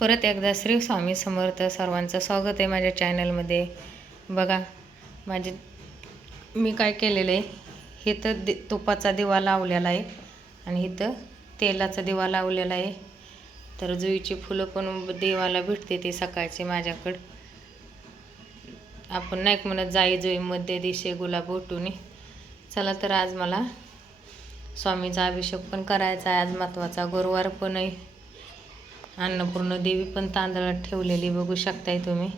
परत एकदा श्री स्वामी समर्थ सर्वांचं स्वागत आहे माझ्या चॅनलमध्ये. बघा माझे मी काय केलेलं आहे हे तर दि तुपाचा दिवा लावलेला आहे आणि इथं तेलाचा दिवा लावलेला आहे. तर जुईची फुलं पण देवाला भेटते ती सकाळची माझ्याकडं. आपण नाही म्हणत जाई जुई मध्ये दिशे गुलाब ओटून चला तर आज मला स्वामीचा अभिषेक पण करायचा आहे. आज महत्त्वाचा गुरुवार पण आहे. अन्नपूर्ण देवी पण तांदळात ठेवलेली बघू शकताय तुम्ही.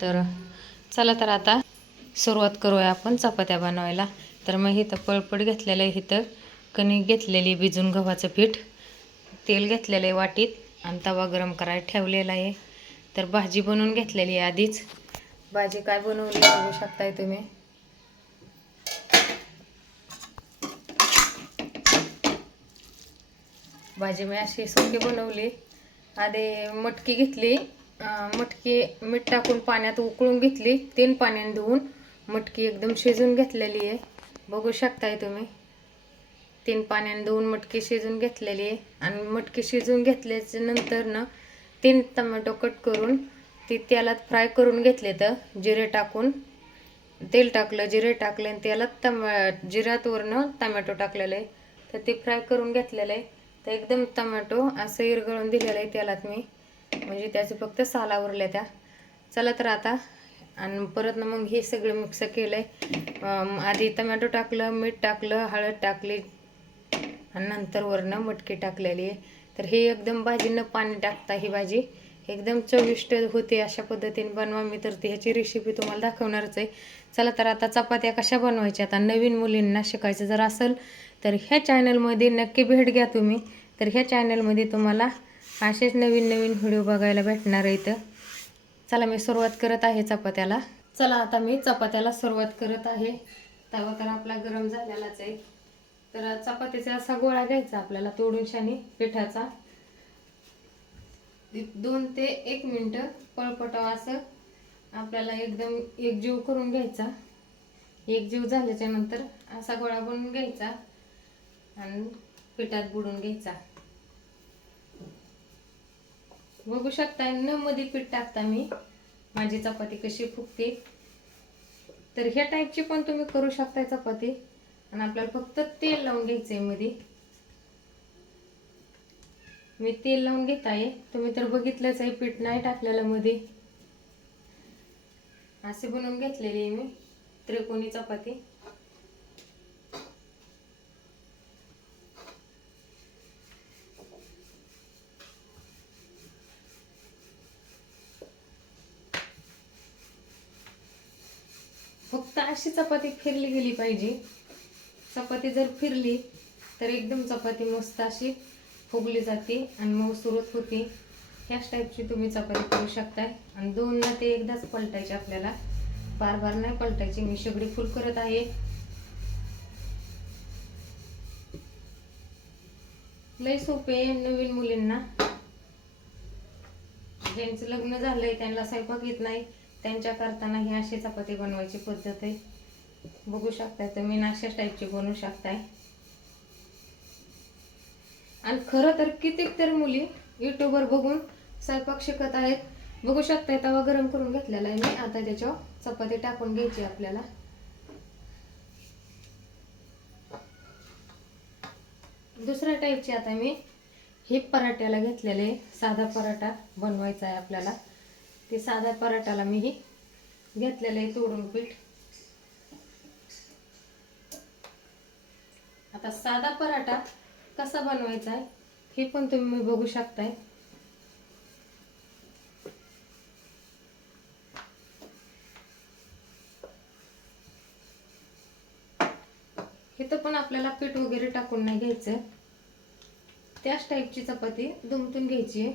तर चला तर आता सुरुवात करूया आपण चपात्या बनवायला. तर मग इथं पळपट घेतलेलं आहे इथं कणिक घेतलेली भिजून गव्हाचं पीठ. तेल घेतलेलं आहे वाटीत आणि तवा गरम करायला ठेवलेला आहे. तर भाजी बनवून घेतलेली आहे आधीच. भाजी काय बनवली बघू शकताय तुम्ही. भाजी मी अशी सुकी बनवली. आधी मटकी घेतली. मटकी मीठ टाकून पाण्यात उकळून घेतली. तीन पाण्याने धुवून मटकी एकदम शिजून घेतलेली आहे. बघू शकताय तुम्ही. तीन पाण्याने धुवून मटकी शिजून घेतलेली आहे. आणि मटकी शिजून घेतल्याच्या नंतर ना तीन टमॅटो कट करून ती तेलात फ्राय करून घेतले तर जिरे टाकून. तेल टाकलं जिरे टाकले आणि तेलात टमा जिऱ्यात वरनं टमॅटो टाकलेलं आहे. तर ते फ्राय करून घेतलेलं आहे. तर एकदम टमॅटो असं इरगळून दिलेलं आहे त्यालात मी. म्हणजे त्याचं फक्त साला उरल्या त्या. चला तर आता आणि परत ना मग हे सगळं मिक्स केलं आहे आधी टमॅटो टाकलं मीठ टाकलं हळद टाकली आणि नंतर वरनं मटकी टाकलेली आहे. तर हे एकदम भाजी न पाणी टाकता ही भाजी. एकदम चविष्ट होते अशा पद्धतीने बनवा मी. तर ह्याची रेसिपी तुम्हाला दाखवणारच आहे. चला तर आता चपात्या कशा बनवायच्या? आता नवीन मुलींना शिकायचं जर असेल तर ह्या चॅनलमध्ये नक्की भेट घ्या तुम्ही. तर ह्या चॅनलमध्ये तुम्हाला असेच नवीन नवीन व्हिडिओ बघायला भेटणार आहेत चला मी सुरुवात करत आहे चपात्याला. चला आता मी चपात्याला सुरुवात करत आहे. तवा तर आपला गरम झालेलाच आहे. तर चपातीचा असा गोळा घ्यायचा आपल्याला तोडूनशानी पिठाचा. दोन ते एक मिनटं पळपटावं असं आपल्याला एकदम एकजीव करून घ्यायचा. एकजीव झाल्याच्यानंतर असा गोळा बनवून घ्यायचा आणि पिठात बुडून घ्यायचा. बघू शकता न मध्ये पीठ टाकता मी. माझी चपाती कशी फुगते. तर ह्या टाईपची पण तुम्ही करू शकता चपाती. आणि आपल्याला फक्त तेल लावून घ्यायचं आहे मध्ये मी तेल लावून घेत आहे. तुम्ही तर बघितलंच आहे पीठ नाही टाकलेलं मध्ये असे बनवून घेतलेली आहे मी त्रिकोणी चपाती. फक्त अशी चपाती फिरली गेली पाहिजे. चपाती जर फिरली तर एकदम चपाती मस्त अशी फुगली जाते आणि मग सुरत होते. ह्याच टाईपची तुम्ही चपाती करू शकताय. आणि दोनला ते एकदाच पलटायचे आपल्याला. बार बार नाही पलटायची. मी शेगडी फुल करत आहे. लय सोपे आहे नवीन मुलींना. ज्यांचं लग्न झालंय त्यांना स्वयंपाक येत नाही. त्यांच्या करताना ही अशी चपाती बनवायची पद्धत आहे. बघू शकताय तुम्ही नाश्या टाईपची बनवू शकताय. आणि खरं तर कितीक तर मुली युट्यूबवर बघून स्वयंपाक शिकत आहेत. बघू शकताय तवा गरम करून घेतलेला आहे मी. आता त्याच्यावर चपाती टाकून घ्यायची आपल्याला. दुसऱ्या टाईपची आता मी हे पराठ्याला घेतलेले साधा पराठा बनवायचा आहे आपल्याला. ते साध्या पराठाला मी ही घेतलेलं आहे तोडून पीठ. आता साधा पराठा कसा बनवायचा आहे हे पण तुम्ही बघू शकताय. इथं पण आपल्याला पीठ वगैरे टाकून नाही घ्यायचं त्याच टाईपची चपाती दुमटून घ्यायची आहे.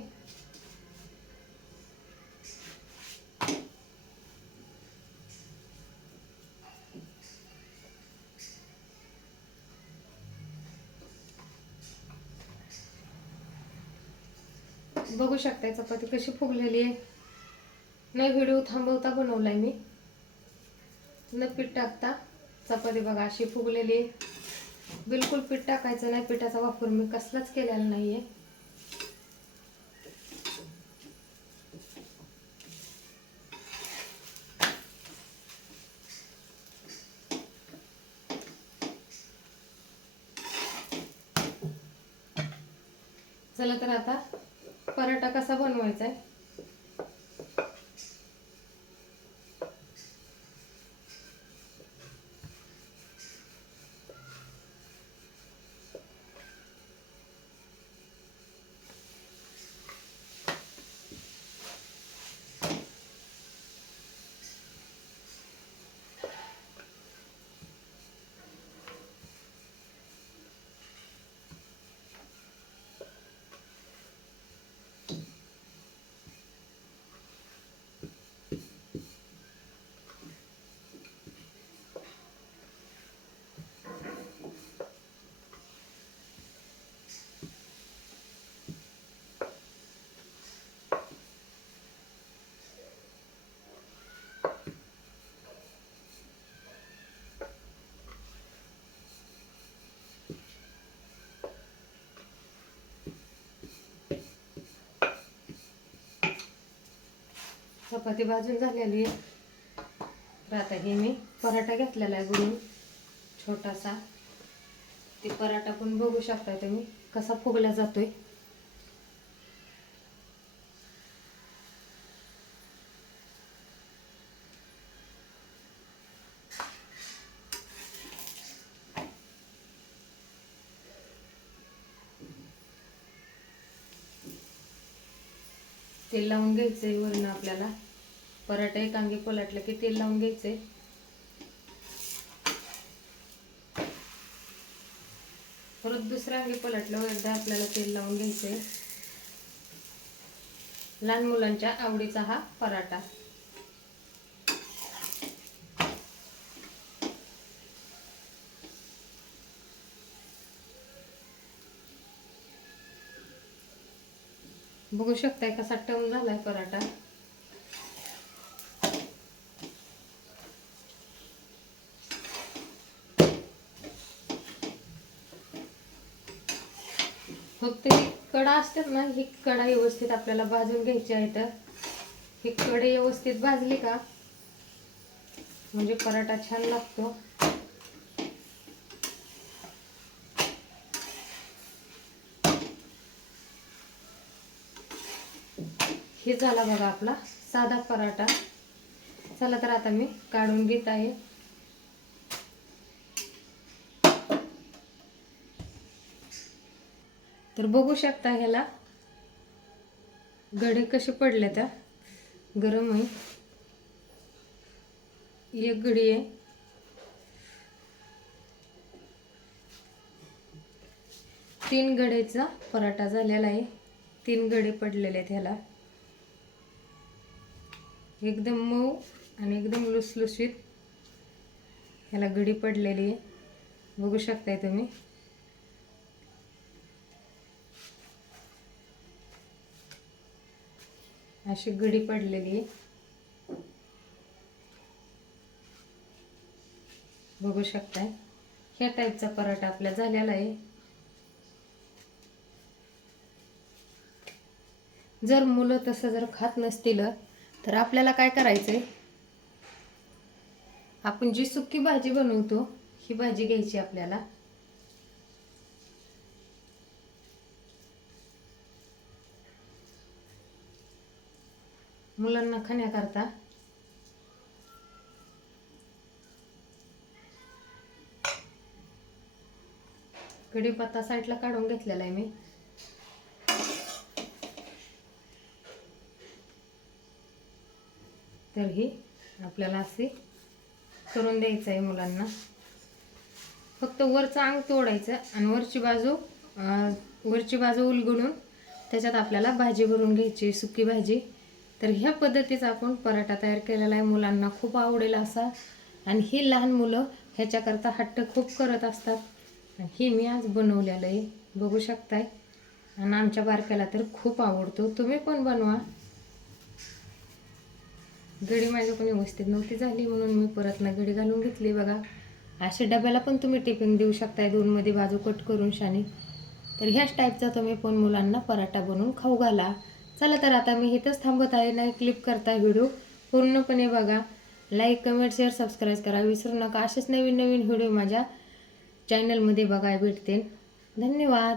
शकताय चपाती कशी फुगलेली आहे? नाही व्हिडिओ थांबवता बनवला मी. न पीठ टाकता. चपाती बघा अशी फुगलेली आहे. बिलकुल पीठ टाकायचं नाही पिठाचा वापर मी कसलाच केलेला नाही चला तर आता पराठा कसा बनवायचा आहे चपाती भाजून झालेली आहे. तर आता हे मी पराठा घेतलेला आहे बुडून छोटासा. ते पराठा पण बघू शकता तुम्ही कसा फुगला जातोय. तेल लावून घ्यायचं आहे वरून आपल्याला. पराठा एक अंगी पलटलं की तेल लावून घ्यायचं आहे परत दुसऱ्या अंगी पलटलं एकदा आपल्याला तेल लावून घ्यायचं आहे लहान मुलांच्या आवडीचा हा पराठा. बघू शकताय कसा टम झालाय पराठा. फक्त ही कडा असतात ना ही कडा व्यवस्थित आपल्याला भाजून घ्यायची आहे तर. ही कडे व्यवस्थित भाजली का? म्हणजे पराठा छान लागतो. हे झाला बघा आपला साधा पराठा. चला तर आता मी काढून घेत आहे. तर बघू शकता ह्याला गडे कसे पडले त्या. गरम आहे. एक गडी आहे. तीन गडेचा पराठा झालेला आहे. तीन गडे पडलेले आहेत ह्याला. एकदम मऊ आणि एकदम लुसलुसीत ह्याला गडी पडलेली आहे. बघू शकताय तुम्ही. अशी गडी पडलेली आहे. बघू शकताय. ह्या टाईपचा पराठा आपला झालेला आहे. जर मुलं तसं जर खात नसतील तर आपल्याला काय करायचंय? आपण जी सुकी भाजी बनवतो ही भाजी घ्यायची आपल्याला. मुलांना खाण्याकरता. कढीपत्ता साईडला काढून घेतलेला आहे मी. तर ही आपल्याला असे करून द्यायचं आहे मुलांना. फक्त वरचं अंग तोडायचं आणि वरची बाजू वरची बाजू उलगडून त्याच्यात आपल्याला भाजी भरून घ्यायची सुकी भाजी. तर ह्या पद्धतीचा आपण पराठा तयार केलेला आहे. मुलांना खूप आवडेल असा. आणि ही लहान मुलं ह्याच्याकरता हट्ट खूप करत असतात. हे मी आज बनवलेलं आहे. बघू शकताय. आणि आमच्या बारक्याला तर खूप आवडतो. तुम्ही पण बनवा. घडी माझ्याकडून पण व्यवस्थित नव्हती झाली म्हणून मी परत ना घडी घालून घेतली बघा. अशा डब्याला पण तुम्ही टिफिन देऊ शकताय दोनमध्ये बाजू कट करून शानी. तर ह्याच टाईपचा तुम्ही पण मुलांना पराठा बनवून खाऊ घाला. चला तर आता मी इथंच थांबत आहे नाही क्लिप करता व्हिडिओ. पूर्णपणे बघा. लाईक कमेंट शेअर सबस्क्राईब करा. विसरू नका. असेच नवीन नवीन व्हिडिओ माझ्या चॅनलमध्ये बघाय भेटतील. धन्यवाद.